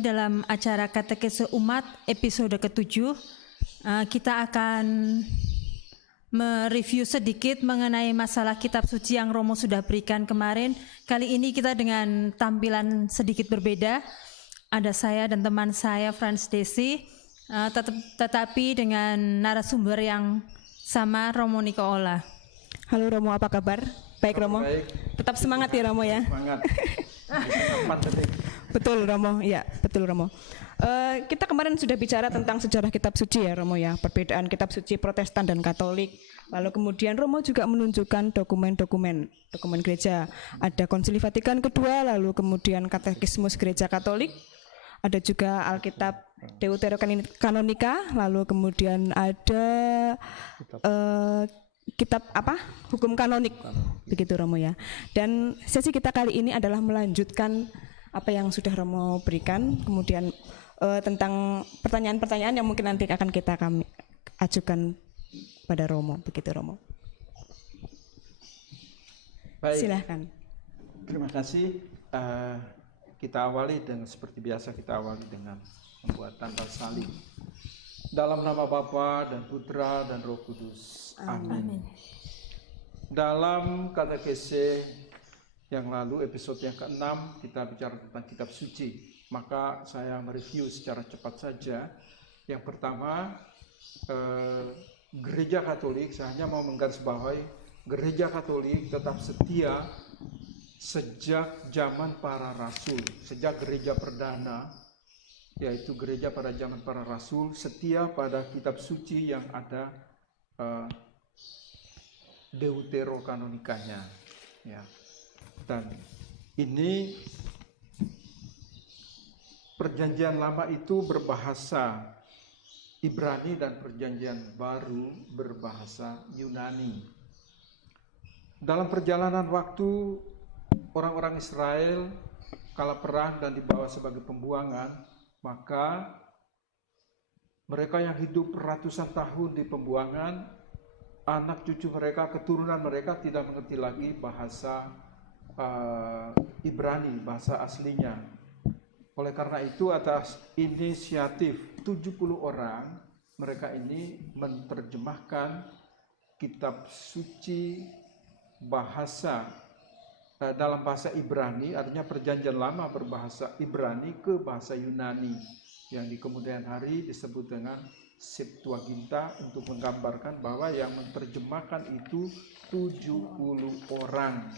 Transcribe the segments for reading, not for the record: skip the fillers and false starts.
lagi dalam acara Katekese Umat episode ke-7. Kita akan mereview sedikit mengenai masalah kitab suci yang Romo sudah berikan kemarin. Kali ini kita dengan tampilan sedikit berbeda. Ada saya dan teman saya Franz Desi, tetapi dengan narasumber yang sama, Romo Niko Ola. Halo Romo, apa kabar? Baik Romo? Baik. Tetap semangat ya Romo ya? Semangat. 4 detik. Betul Romo, ya betul Romo. Kita kemarin sudah bicara tentang sejarah kitab suci ya Romo ya, perbedaan kitab suci Protestan dan Katolik. Lalu kemudian Romo juga menunjukkan dokumen gereja. Ada Konsili Vatikan kedua, lalu kemudian Katekismus Gereja Katolik. Ada juga Alkitab Deuterokanonika, lalu kemudian ada kitab hukum kanonik, begitu Romo ya. Dan sesi kita kali ini adalah melanjutkan apa yang sudah Romo berikan, kemudian tentang pertanyaan-pertanyaan yang mungkin nanti akan kami ajukan pada Romo, begitu Romo. Baik. Silahkan. Terima kasih. Kita awali dengan seperti biasa, kita awali dengan membuat tanda salib. Dalam nama Bapa dan Putra dan Roh Kudus. Amin. Dalam katekese yang lalu, episode yang ke-6, kita bicara tentang kitab suci. Maka saya mereview secara cepat saja. Yang pertama, Gereja Katolik, saya hanya mau menggarisbawahi, Gereja Katolik tetap setia sejak zaman para rasul, sejak gereja perdana, yaitu gereja pada zaman para rasul, setia pada kitab suci yang ada deuterokanonikanya, ya. Dan ini perjanjian lama itu berbahasa Ibrani dan perjanjian baru berbahasa Yunani. Dalam perjalanan waktu, orang-orang Israel kala perang dan dibawa sebagai pembuangan, maka mereka yang hidup ratusan tahun di pembuangan, anak cucu mereka, keturunan mereka tidak mengerti lagi bahasa Ibrani, bahasa aslinya. Oleh karena itu, atas inisiatif 70 orang, mereka ini menerjemahkan kitab suci dalam bahasa Ibrani, artinya perjanjian lama berbahasa Ibrani ke bahasa Yunani, yang di kemudian hari disebut dengan Septuaginta, untuk menggambarkan bahwa yang menerjemahkan itu 70 orang.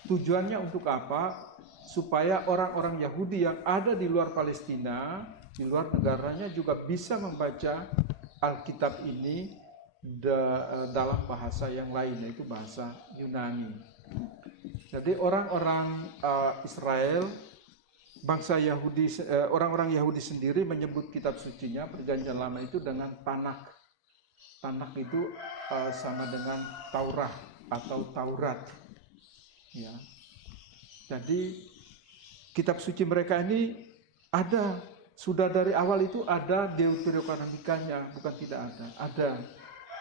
Tujuannya untuk apa? Supaya orang-orang Yahudi yang ada di luar Palestina, di luar negaranya, juga bisa membaca Alkitab ini dalam bahasa yang lain, yaitu bahasa Yunani. Jadi orang-orang Israel, bangsa Yahudi, orang-orang Yahudi sendiri menyebut kitab sucinya, perjanjian lama itu, dengan Tanakh. Tanakh itu sama dengan Taurah atau Taurat. Ya. Jadi kitab suci mereka ini sudah dari awal itu ada deuterokanonikanya, bukan tidak ada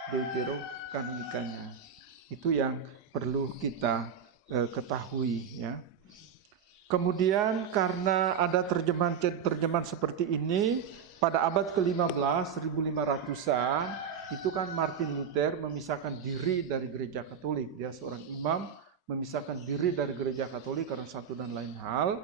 deuterokanonikanya. Itu yang perlu kita ketahui, ya. Kemudian karena ada terjemahan seperti ini, pada abad ke-15, 1500-an, itu kan Martin Luther memisahkan diri dari gereja Katolik. Dia seorang imam, memisahkan diri dari gereja Katolik karena satu dan lain hal.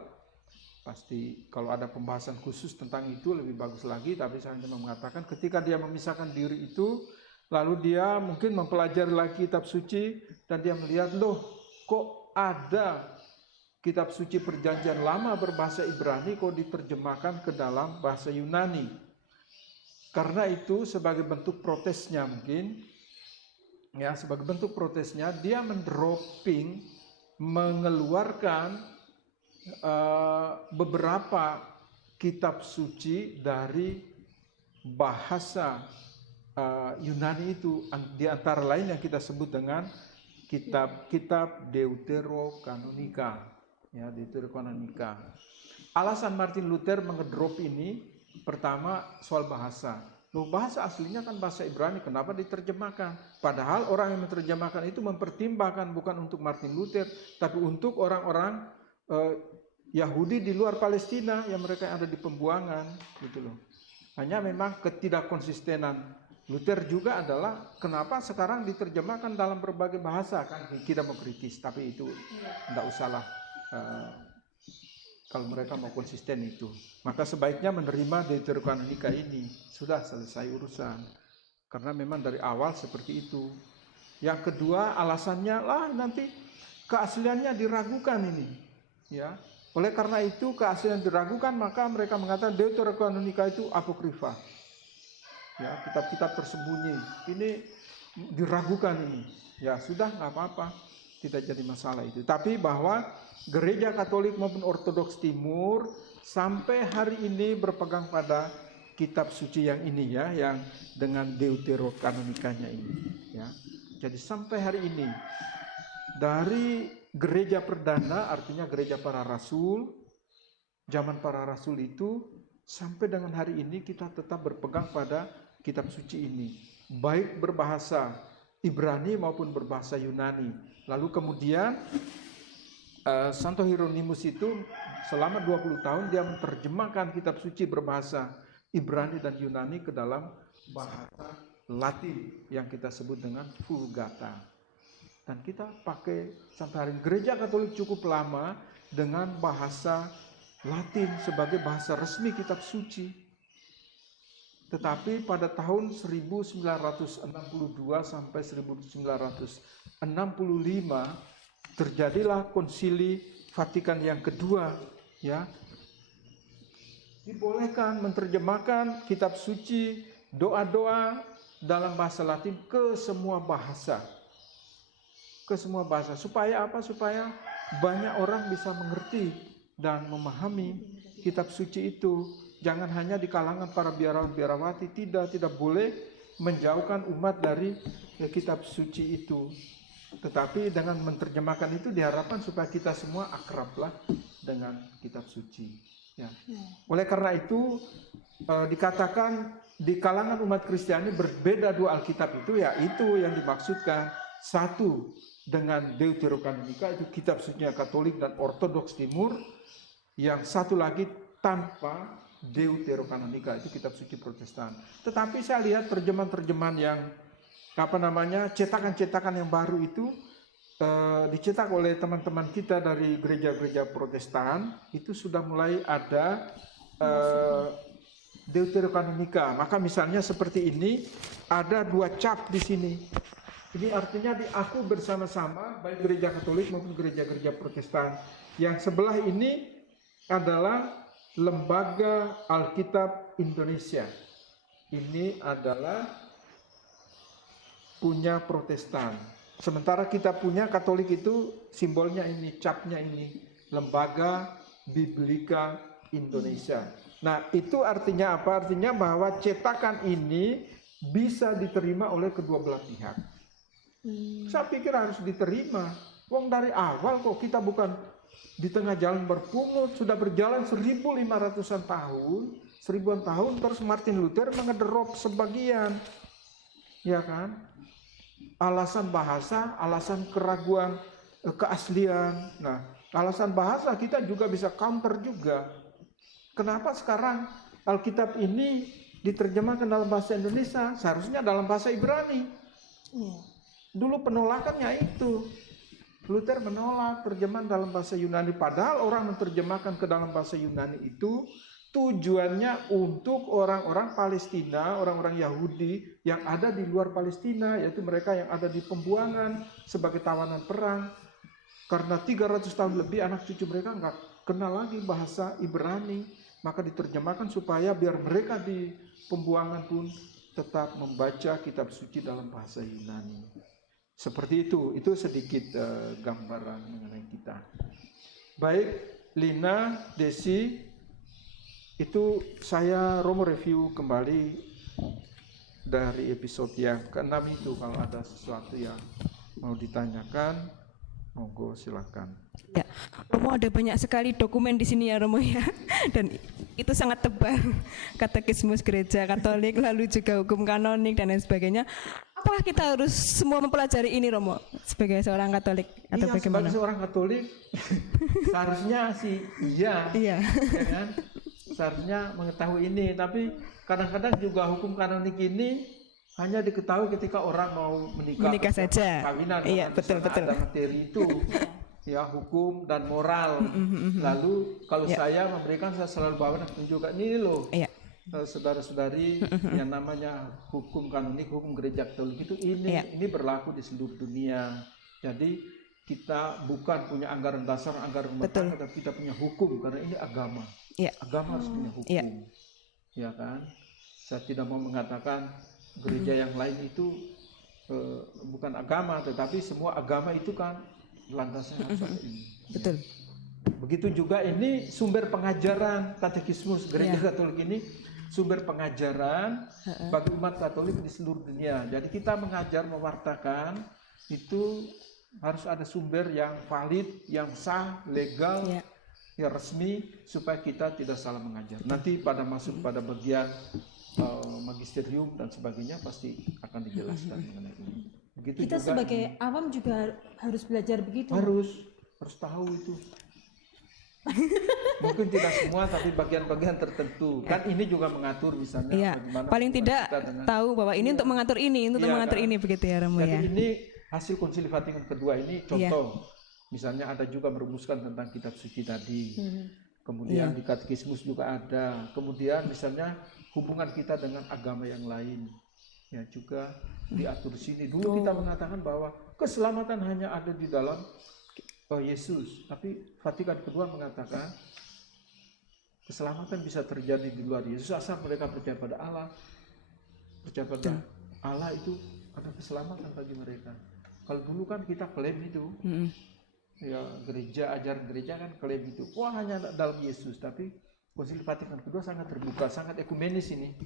Pasti kalau ada pembahasan khusus tentang itu lebih bagus lagi, tapi saya hanya mengatakan ketika dia memisahkan diri itu, lalu dia mungkin mempelajari lagi kitab suci, dan dia melihat, loh, kok ada kitab suci perjanjian lama berbahasa Ibrani kok diterjemahkan ke dalam bahasa Yunani. Karena itu sebagai bentuk protesnya mungkin, ya, sebagai bentuk protesnya dia mengeluarkan beberapa kitab suci dari bahasa Yunani itu, di antara lain yang kita sebut dengan kitab Deuterokanonika, ya, Deuterokanonika. Alasan Martin Luther mengedrop ini, pertama soal bahasa. Loh, bahasa aslinya kan bahasa Ibrani, kenapa diterjemahkan? Padahal orang yang menerjemahkan itu mempertimbangkan bukan untuk Martin Luther, tapi untuk orang-orang Yahudi di luar Palestina yang mereka yang ada di pembuangan gitu loh. Hanya memang ketidakkonsistenan Luther juga adalah kenapa sekarang diterjemahkan dalam berbagai bahasa, kan kita mau kritis, tapi itu enggak usahlah kalau mereka mau konsisten itu. Maka sebaiknya menerima Deuterokanonika ini, sudah selesai urusan. Karena memang dari awal seperti itu. Yang kedua alasannya lah nanti keasliannya diragukan ini, ya. Oleh karena itu keaslian diragukan, maka mereka mengatakan Deuterokanonika itu apokrifa. Ya, kitab-kitab tersembunyi. Ini diragukan ini. Ya, sudah nggak apa-apa. Tidak jadi masalah itu. Tapi bahwa Gereja Katolik maupun Ortodoks Timur sampai hari ini berpegang pada kitab suci yang ini ya, yang dengan Deuterokanonikanya ini, ya. Jadi sampai hari ini dari gereja perdana, artinya gereja para rasul, zaman para rasul itu sampai dengan hari ini kita tetap berpegang pada kitab suci ini, baik berbahasa Ibrani maupun berbahasa Yunani. Lalu kemudian Santo Hieronymus itu selama 20 tahun dia menerjemahkan kitab suci berbahasa Ibrani dan Yunani ke dalam bahasa Latin yang kita sebut dengan Vulgata. Dan kita pakai sampai hari ini. Gereja Katolik cukup lama dengan bahasa Latin sebagai bahasa resmi kitab suci. Tetapi pada tahun 1962 sampai 1965 terjadilah Konsili Vatikan yang kedua, ya. Dibolehkan menerjemahkan kitab suci, doa-doa dalam bahasa Latin ke semua bahasa. Ke semua bahasa. Supaya apa? Supaya banyak orang bisa mengerti dan memahami kitab suci itu. Jangan hanya di kalangan para biarawan-biarawati, tidak boleh menjauhkan umat dari kitab suci itu. Tetapi dengan menerjemahkan itu diharapkan supaya kita semua akrablah dengan kitab suci. Ya. Oleh karena itu dikatakan di kalangan umat Kristiani berbeda dua Alkitab itu, ya itu yang dimaksudkan. Satu dengan Deuterokanonika, itu kitab suci Katolik dan Ortodoks Timur. Yang satu lagi tanpa Deuterokanonika, itu kitab suci Protestan. Tetapi saya lihat terjemahan-terjemahan yang cetakan-cetakan yang baru itu dicetak oleh teman-teman kita dari gereja-gereja Protestan, itu sudah mulai ada Deuterokanonika. Maka misalnya seperti ini, ada 2 cap di sini. Ini artinya diaku bersama-sama baik gereja Katolik maupun gereja-gereja Protestan. Yang sebelah ini adalah Lembaga Alkitab Indonesia. Ini adalah punya Protestan. Sementara kita punya Katolik itu simbolnya ini, capnya ini, Lembaga Biblika Indonesia. Nah, itu artinya apa? Artinya bahwa cetakan ini bisa diterima oleh kedua belah pihak. Saya pikir harus diterima. Wong dari awal kok kita bukan di tengah jalan berpungut, sudah berjalan 1500-an tahun, 1000-an tahun, terus Martin Luther mengederop sebagian, ya kan? Alasan bahasa, alasan keraguan keaslian. Nah, alasan bahasa kita juga bisa counter juga. Kenapa sekarang Alkitab ini diterjemahkan dalam bahasa Indonesia? Seharusnya dalam bahasa Ibrani. Dulu penolakannya itu. Luther menolak terjemahan dalam bahasa Yunani, padahal orang menerjemahkan ke dalam bahasa Yunani itu tujuannya untuk orang-orang Palestina, orang-orang Yahudi yang ada di luar Palestina, yaitu mereka yang ada di pembuangan sebagai tawanan perang. Karena 300 tahun lebih anak cucu mereka nggak kenal lagi bahasa Ibrani, maka diterjemahkan supaya biar mereka di pembuangan pun tetap membaca kitab suci dalam bahasa Yunani. Seperti itu sedikit gambaran mengenai kita. Baik, Lina, Desi, itu saya Romo review kembali dari episode yang ke-6 itu. Kalau ada sesuatu yang mau ditanyakan, monggo silakan. Ya, Romo ada banyak sekali dokumen di sini ya Romo ya, dan itu sangat tebal, katekismus gereja Katolik, lalu juga hukum kanonik dan lain sebagainya. apakah kita harus semua mempelajari ini Romo sebagai seorang Katolik atau Iya, bagaimana? sebagai seorang Katolik seharusnya sih iya, Iya. ya kan? Seharusnya mengetahui ini, tapi kadang-kadang juga hukum kanonik ini hanya diketahui ketika orang mau Menikah saja. kawinan. Iya, Karena di betul, sana betul. ada materi itu, ya hukum dan moral. Lalu kalau saya memberikan, saya selalu bawa dan tunjukkan ini loh. Iya. Saudara-saudari, yang namanya hukum kanonik, hukum gereja Katolik itu ini berlaku di seluruh dunia. Jadi kita bukan punya anggaran dasar, anggaran rumah tangga, tapi kita punya hukum karena ini agama. Iya. Agama harus punya hukum, Iya. ya kan? Saya tidak mau mengatakan gereja yang lain itu bukan agama, tetapi semua agama itu kan landasannya harus ada ini. Betul. Begitu juga ini sumber pengajaran katekismus gereja Katolik ini. Sumber pengajaran bagi umat Katolik di seluruh dunia. Jadi kita mengajar, mewartakan itu harus ada sumber yang valid, yang sah, legal, yang resmi supaya kita tidak salah mengajar. Nanti pada masuk pada bagian magisterium dan sebagainya pasti akan dijelaskan mengenai ini. Begitu Kita juga sebagai awam juga harus belajar begitu. harus tahu itu. Mungkin tidak semua, tapi bagian-bagian tertentu. Kan ini juga mengatur misalnya Iya. bagaimana Paling hubungan tidak kita dengan- tahu bahwa ini untuk mengatur ini, untuk Iya, mengatur kan? ini begitu ya Romo Jadi ya. ini hasil konsili Vatikan kedua ini contoh. Misalnya ada juga merumuskan tentang kitab suci tadi. Kemudian di katekismus juga ada. Kemudian misalnya hubungan kita dengan agama yang lain. Ya juga diatur di sini. Dulu kita mengatakan bahwa keselamatan hanya ada di dalam Yesus, tapi Vatikan kedua mengatakan keselamatan bisa terjadi di luar Yesus asal mereka percaya pada Allah. Percaya pada Allah itu ada keselamatan bagi mereka. Kalau dulu kan kita klaim itu, ya gereja, ajaran gereja kan klaim itu, wah hanya dalam Yesus. Tapi Konsili Vatikan kedua sangat terbuka, sangat ekumenis ini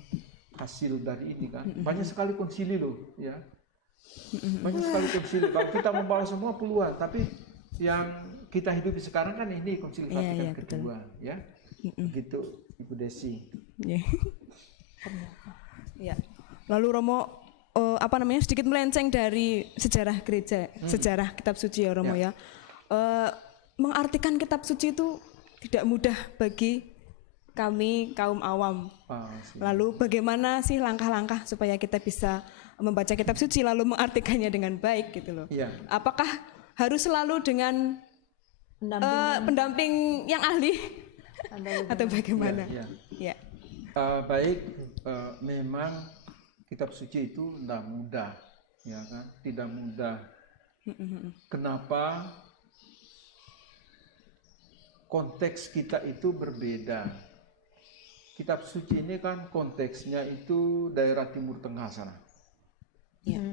hasil dari ini kan. Banyak sekali konsili loh, ya. Banyak sekali konsili. Kalau kita membawa semua puluhan, tapi yang kita hidupi sekarang kan ini Konsili Vatikan kedua, ya. Begitu Ibu Desi. Iya. Ya. Lalu Romo sedikit melenceng dari sejarah gereja, sejarah kitab suci ya Romo ya. Mengartikan kitab suci itu tidak mudah bagi kami kaum awam. Lalu bagaimana sih langkah-langkah supaya kita bisa membaca kitab suci lalu mengartikannya dengan baik gitu loh. Iya. Apakah harus selalu dengan pendamping yang ahli atau bagaimana? Iya. Ya. Baik, memang kitab suci itu tidak mudah, ya kan? Tidak mudah. Kenapa? Konteks kita itu berbeda. Kitab suci ini kan konteksnya itu daerah Timur Tengah sana. Ya.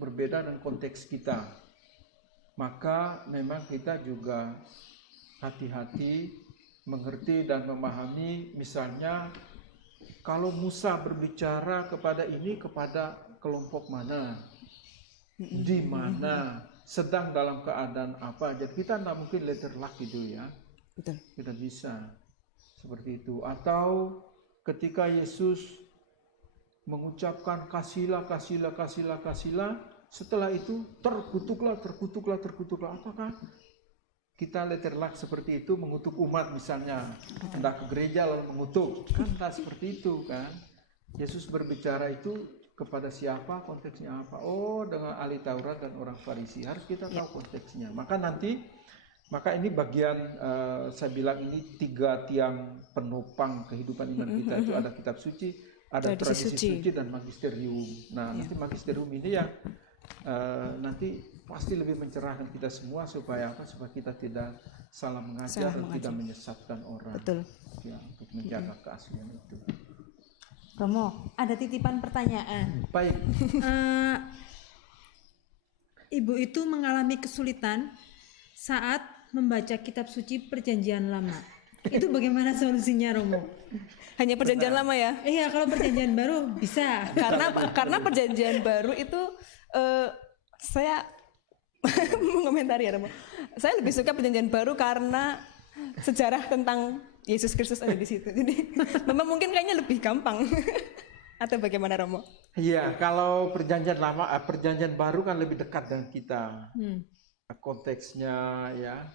Berbeda dengan konteks kita. Maka memang kita juga hati-hati mengerti dan memahami, misalnya kalau Musa berbicara kepada ini, kepada kelompok mana, di mana, sedang dalam keadaan apa. Jadi kita tidak mungkin letter luck gitu ya. Betul. Tidak bisa seperti itu. Atau ketika Yesus mengucapkan kasihlah, kasihlah, kasihlah, kasihlah, setelah itu terkutuklah. Apakah kita letter luck seperti itu, mengutuk umat misalnya, hendak ke gereja lalu mengutuk? Kan tidak seperti itu kan. Yesus berbicara itu kepada siapa, konteksnya apa? Oh, dengan ahli Taurat dan orang Farisi. Harus kita tahu konteksnya. Maka ini bagian saya bilang ini 3 tiang penopang kehidupan iman kita. Itu ada kitab suci, ada tradisi suci dan magisterium. Nah, nanti magisterium ini yang nanti pasti lebih mencerahkan kita semua supaya apa? Supaya kita tidak salah mengajar dan tidak menyesatkan orang. Betul. Ya, untuk menjaga keaslian itu. Romo, ada titipan pertanyaan. Baik. Ibu itu mengalami kesulitan saat membaca kitab suci Perjanjian Lama. Itu bagaimana solusinya, Romo? Hanya perjanjian lama ya? Iya, kalau Perjanjian Baru bisa. Karena perjanjian baru itu saya mengomentari ya Romo. Saya lebih suka perjanjian baru karena sejarah tentang Yesus Kristus ada di situ. Jadi memang mungkin kayaknya lebih gampang. Atau bagaimana Romo? Iya, kalau perjanjian lama, perjanjian baru kan lebih dekat dengan kita. Konteksnya ya,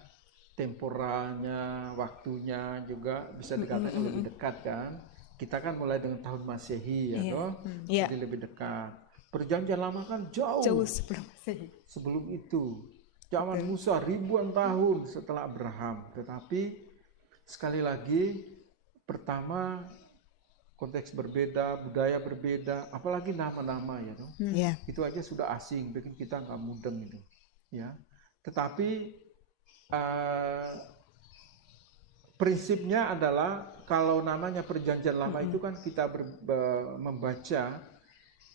temporalnya, waktunya juga bisa dikatakan lebih dekat kan. Kita kan mulai dengan tahun Masehi ya toh, Iya. jadi lebih dekat. Perjanjian lama kan jauh Jauh sebelum Masehi. sebelum itu. Zaman Musa ribuan tahun setelah Abraham. Tetapi sekali lagi, pertama konteks berbeda, budaya berbeda, apalagi nama-nama ya toh. Iya. Itu aja sudah asing, bikin kita nggak mudeng itu. Ya, tetapi prinsipnya adalah kalau namanya perjanjian lama itu kan kita membaca,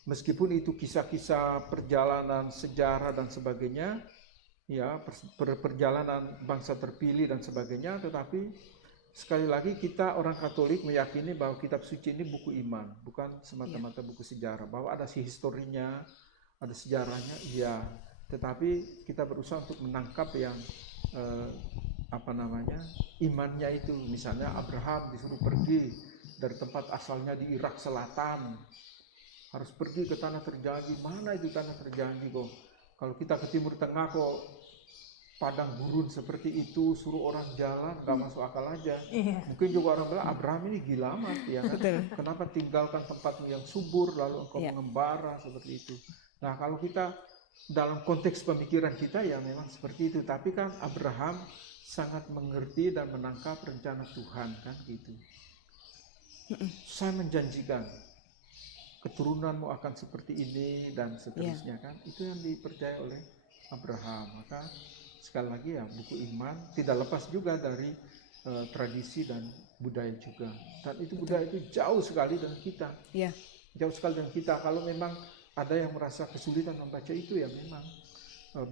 meskipun itu kisah-kisah perjalanan sejarah dan sebagainya, ya perjalanan bangsa terpilih dan sebagainya, tetapi sekali lagi kita orang Katolik meyakini bahwa kitab suci ini buku iman, bukan semata-mata buku sejarah. Bahwa ada si historinya, ada sejarahnya, iya. Tetapi kita berusaha untuk menangkap yang imannya itu. Misalnya Abraham disuruh pergi dari tempat asalnya di Irak Selatan, harus pergi ke tanah terjanji. Mana itu tanah terjanji kok? Kalau kita ke Timur Tengah kok padang gurun seperti itu, suruh orang jalan, nggak masuk akal aja. Mungkin juga orang bilang Abraham ini gila amat ya kan? Kenapa tinggalkan tempatmu yang subur lalu engkau mengembara seperti itu. Nah kalau kita dalam konteks pemikiran kita ya memang seperti itu, tapi kan Abraham sangat mengerti dan menangkap rencana Tuhan kan gitu. Saya menjanjikan keturunanmu akan seperti ini dan seterusnya kan, itu yang dipercaya oleh Abraham. Maka sekali lagi ya buku iman tidak lepas juga dari tradisi dan budaya juga, dan itu budaya itu jauh sekali dengan kita. Jauh sekali dengan kita. Kalau memang ada yang merasa kesulitan membaca itu ya memang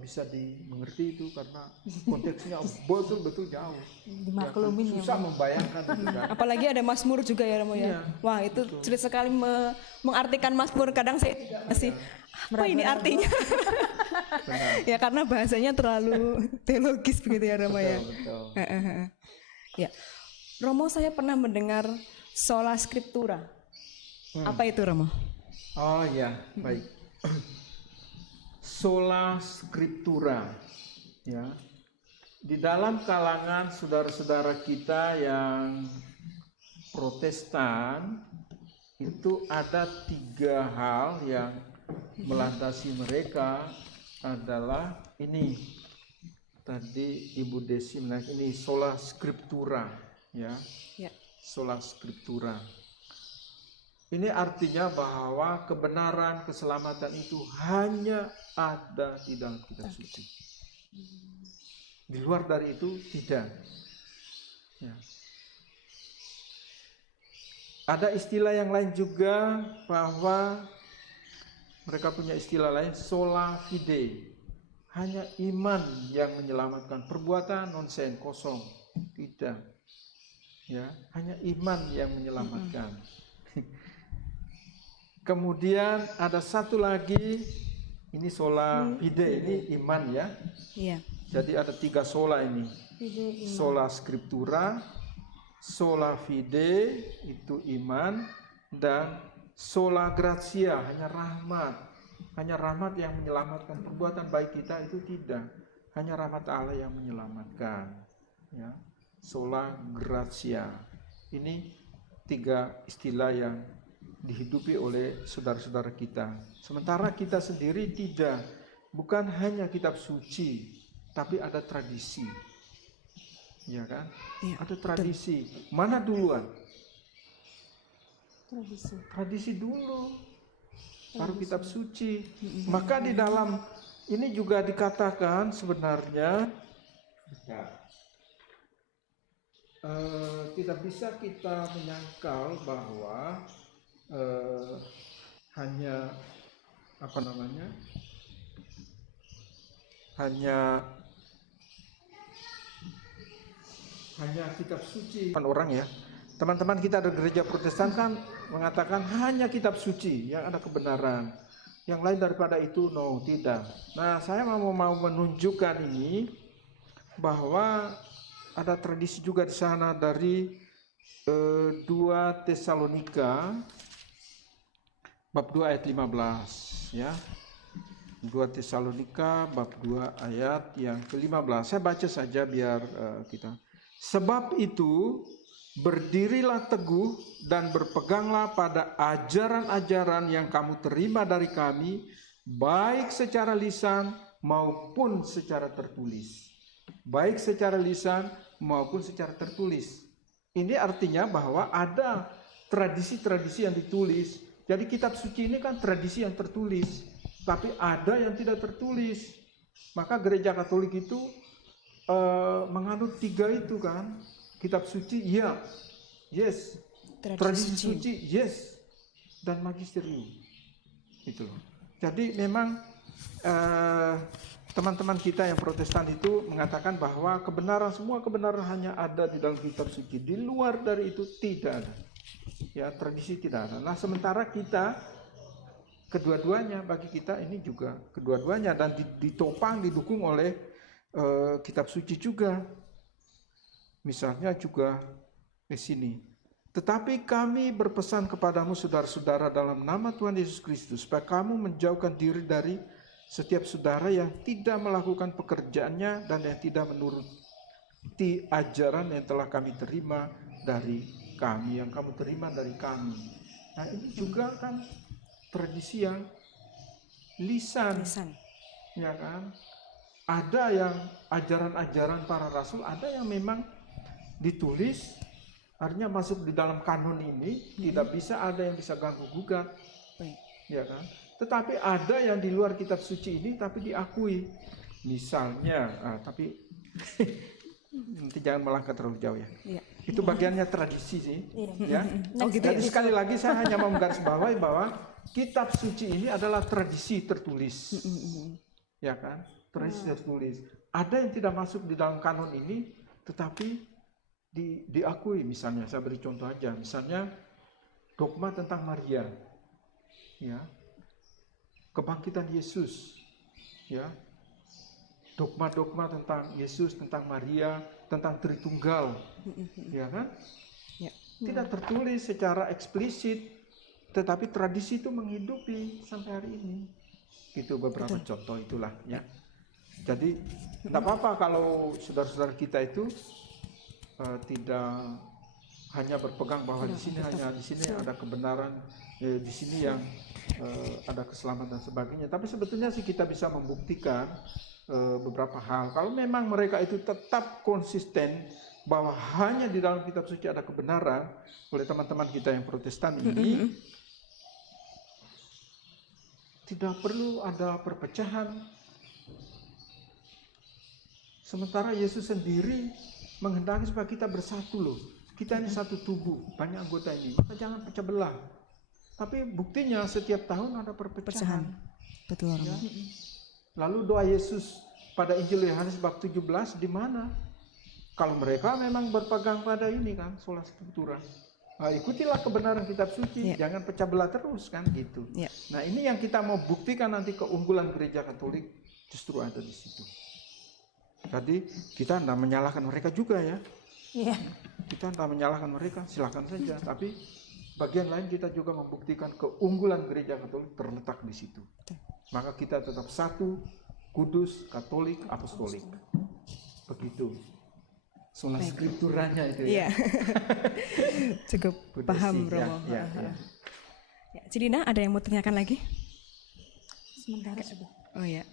bisa dimengerti itu karena konteksnya betul-betul jauh. Dimaklumin ya, susah membayangkan itu kan. Apalagi ada Mazmur juga ya Romo ya. Wah itu sulit sekali mengartikan Mazmur. Kadang saya juga masih apa ini artinya? Ya karena bahasanya terlalu teologis begitu ya Romo ya. Betul. Ya, Romo saya pernah mendengar sola scriptura. Apa itu Romo? Oh ya, baik. Sola scriptura, ya. Di dalam kalangan saudara-saudara kita yang Protestan itu ada 3 hal yang melandasi mereka adalah ini. Tadi Ibu Desi bilang ini sola scriptura, ya. Sola scriptura. Ini artinya bahwa kebenaran, keselamatan itu hanya ada di dalam kitab suci. Di luar dari itu tidak. Ya. Ada istilah yang lain juga bahwa mereka punya istilah lain, sola fide. Hanya iman yang menyelamatkan, perbuatan nonsen, kosong. Tidak. Ya, hanya iman yang menyelamatkan. Kemudian ada satu lagi, ini sola fide, ini iman ya. Jadi ada 3 sola ini. Sola scriptura, sola fide itu iman, dan sola gratia hanya rahmat. Hanya rahmat yang menyelamatkan, perbuatan baik kita itu tidak. Hanya rahmat Allah yang menyelamatkan. Ya. Sola gratia. Ini 3 istilah yang dihidupi oleh saudara-saudara kita. Sementara kita sendiri tidak, bukan hanya kitab suci, tapi ada tradisi. Ya kan? Ada tradisi. Mana duluan? Tradisi dulu. Baru kitab suci. Maka di dalam ini juga dikatakan sebenarnya tidak bisa kita menyangkal bahwa hanya kitab suci orang ya. Teman-teman kita dari gereja Protestan kan mengatakan hanya kitab suci yang ada kebenaran. Yang lain daripada itu tidak. Nah, saya mau menunjukkan ini bahwa ada tradisi juga di sana dari 2 Tesalonika bab 2 ayat 15 ya. 2 Tesalonika bab 2 ayat yang ke-15. Saya baca saja biar kita. Sebab itu berdirilah teguh dan berpeganglah pada ajaran-ajaran yang kamu terima dari kami, baik secara lisan maupun secara tertulis. Baik secara lisan maupun secara tertulis. Ini artinya bahwa ada tradisi-tradisi yang ditulis. Jadi kitab suci ini kan tradisi yang tertulis, tapi ada yang tidak tertulis. Maka gereja Katolik itu menganut 3 itu kan. Kitab suci, ya, yes. Tradisi suci, yes. Dan magisterium. Itu loh. Jadi memang teman-teman kita yang Protestan itu mengatakan bahwa kebenaran, semua kebenaran hanya ada di dalam kitab suci. Di luar dari itu tidak ada. Ya, tradisi tidak ada. Nah, sementara kita kedua-duanya, bagi kita ini juga kedua-duanya, dan ditopang, didukung oleh kitab suci juga. Misalnya juga di sini. Tetapi kami berpesan kepadamu saudara-saudara dalam nama Tuhan Yesus Kristus, supaya kamu menjauhkan diri dari setiap saudara yang tidak melakukan pekerjaannya dan yang tidak menuruti ajaran yang telah kami terima dari kami, yang kamu terima dari kami. Nah, ini juga kan tradisi yang lisan. Ya kan? Ada yang ajaran-ajaran para rasul, ada yang memang ditulis, artinya masuk di dalam kanon ini, tidak bisa ada yang bisa ganggu gugat. Ya kan? Tetapi ada yang di luar kitab suci ini tapi diakui. Misalnya, tapi nanti jangan melangkah terlalu jauh ya. Iya. Itu bagiannya tradisi sih. Iya. Ya. Jadi sekali lagi saya hanya mau menggarisbawahi bahwa kitab suci ini adalah tradisi tertulis. Ya kan? Tradisi tertulis. Ada yang tidak masuk di dalam kanon ini, tetapi diakui. Misalnya, saya beri contoh aja. Misalnya, dogma tentang Maria. Ya. Kebangkitan Yesus. Ya. Dogma-dogma tentang Yesus, tentang Maria, tentang Tritunggal. Ya kan? Ya. Tidak tertulis secara eksplisit, tetapi tradisi itu menghidupi sampai hari ini. Itu beberapa contoh itulah ya. Jadi tidak apa-apa kalau saudara-saudara kita itu tidak hanya berpegang bahwa di sini ada kebenaran, di sini yang ada keselamatan dan sebagainya. Tapi sebetulnya sih kita bisa membuktikan beberapa hal. Kalau memang mereka itu tetap konsisten bahwa hanya di dalam kitab suci ada kebenaran, oleh teman-teman kita yang Protestan ini tidak perlu ada perpecahan. Sementara Yesus sendiri menghendaki supaya kita bersatu loh. Kita ini satu tubuh, banyak anggota ini. Maka jangan pecah belah. Tapi buktinya setiap tahun ada perpecahan. Betul. Ya. Lalu doa Yesus pada Injil Yohanes bab 17 di mana? Kalau mereka memang berpegang pada ini kan, sola scriptura. Nah, ikutilah kebenaran kitab suci, jangan pecah belah terus kan gitu. Nah, ini yang kita mau buktikan nanti, keunggulan gereja Katolik justru ada di situ. Jadi kita tidak menyalahkan mereka juga ya. Kita tidak menyalahkan mereka, silakan saja. Tapi bagian lain kita juga membuktikan keunggulan gereja Katolik terletak di situ. Maka kita tetap satu, kudus, Katolik, apostolik. Begitu. Sola skripturanya itu ya. Cukup paham Romo. Ya. Cidina, ada yang mau tanyakan lagi? Sementara sudah. Oh ya.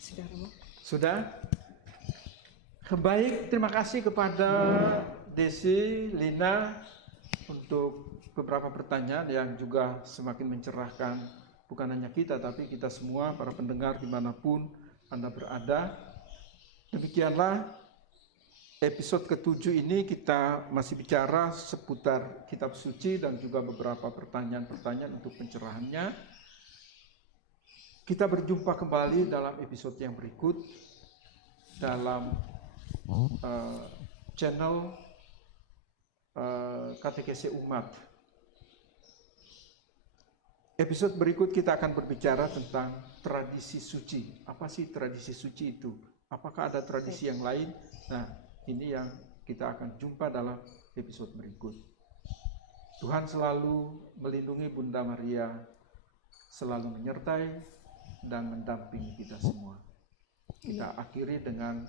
Sudah Romo. Sudah? Baik, terima kasih kepada Desi, Lina untuk beberapa pertanyaan yang juga semakin mencerahkan bukan hanya kita, tapi kita semua, para pendengar dimanapun Anda berada. Demikianlah episode ke-7 ini kita masih bicara seputar kitab suci dan juga beberapa pertanyaan-pertanyaan untuk pencerahannya. Kita berjumpa kembali dalam episode yang berikut dalam channel Katekese Umat. Episode berikut kita akan berbicara tentang tradisi suci. Apa sih tradisi suci itu? Apakah ada tradisi yang lain? Nah, ini yang kita akan jumpa dalam episode berikut. Tuhan selalu melindungi Bunda Maria, selalu menyertai dan mendampingi kita semua. Kita akhiri dengan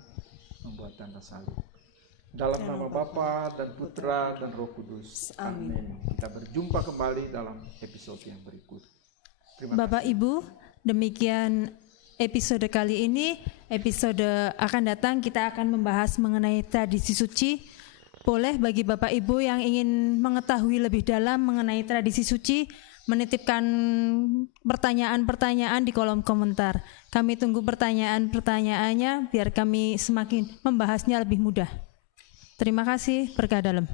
membuat tanda salib. Dalam nama Bapa dan Putra dan Roh Kudus. Amin. Kita berjumpa kembali dalam episode yang berikut. Terima Bapak kasih. Ibu, demikian episode kali ini. Episode akan datang kita akan membahas mengenai tradisi suci. Boleh bagi Bapak Ibu yang ingin mengetahui lebih dalam mengenai tradisi suci, menitipkan pertanyaan-pertanyaan di kolom komentar. Kami tunggu pertanyaan-pertanyaannya biar kami semakin membahasnya lebih mudah. Terima kasih, berkah dalam.